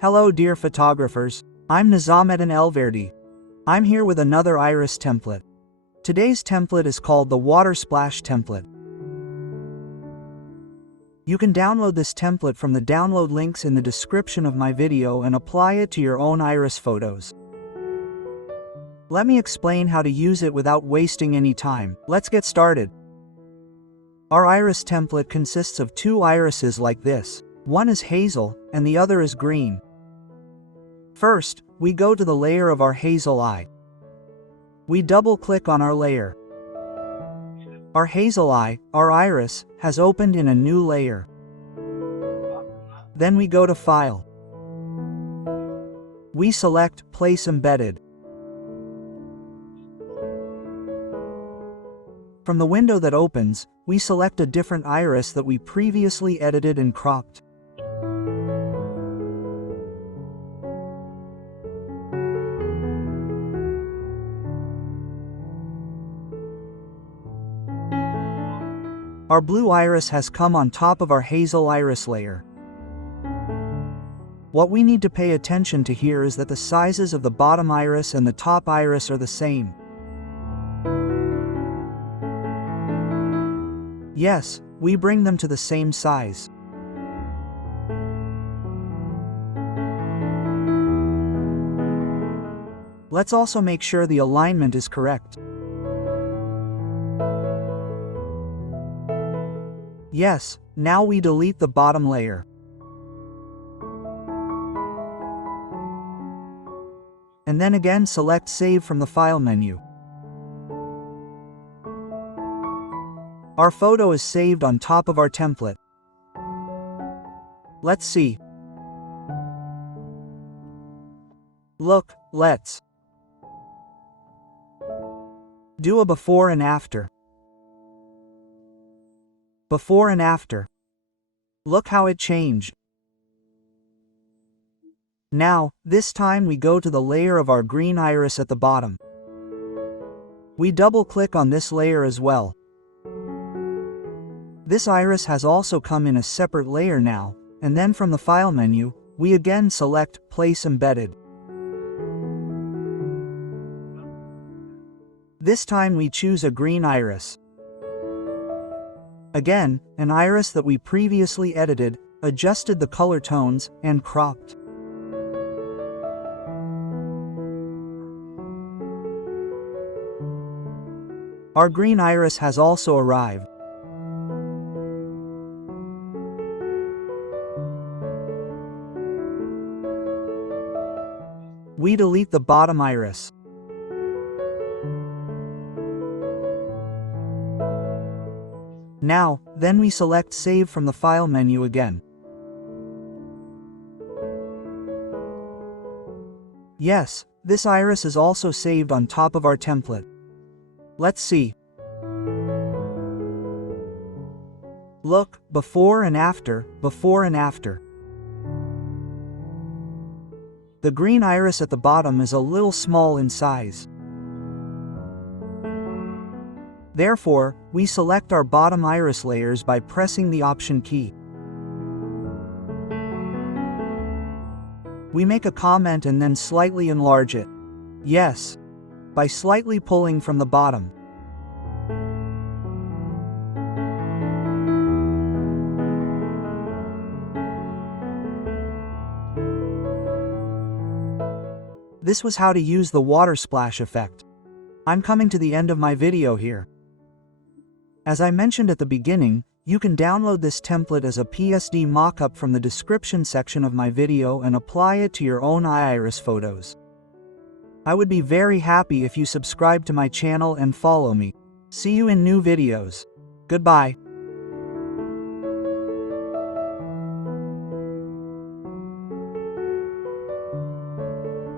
Hello dear photographers, I'm Nizamuddin Elverdi. I'm here with another iris template. Today's template is called the Water Splash template. You can download this template from the download links in the description of my video and apply it to your own iris photos. Let me explain how to use it without wasting any time. Let's get started. Our iris template consists of two irises like this. One is hazel, and the other is green. First, we go to the layer of our hazel eye. We double-click on our layer. Our hazel eye, our iris, has opened in a new layer. Then we go to File. We select Place Embedded. From the window that opens, we select a different iris that we previously edited and cropped. Our blue iris has come on top of our hazel iris layer. What we need to pay attention to here is that the sizes of the bottom iris and the top iris are the same. Yes, we bring them to the same size. Let's also make sure the alignment is correct. Yes, now we delete the bottom layer. And then again select Save from the File menu. Our photo is saved on top of our template. Let's see. Look, let's do a before and after. Before and after. Look how it changed. Now, this time we go to the layer of our green iris at the bottom. We double-click on this layer as well. This iris has also come in a separate layer now, and then from the File menu, we again select Place Embedded. This time we choose a green iris. Again, an iris that we previously edited, adjusted the color tones, and cropped. Our green iris has also arrived. We delete the bottom iris. Now, then we select Save from the File menu again. Yes, this iris is also saved on top of our template. Let's see. Look, before and after, before and after. The green iris at the bottom is a little small in size. Therefore, we select our bottom iris layers by pressing the Option key. We make a comment and then slightly enlarge it. Yes, by slightly pulling from the bottom. This was how to use the water splash effect. I'm coming to the end of my video here. As I mentioned at the beginning, you can download this template as a PSD mockup from the description section of my video and apply it to your own iris photos. I would be very happy if you subscribe to my channel and follow me. See you in new videos. Goodbye.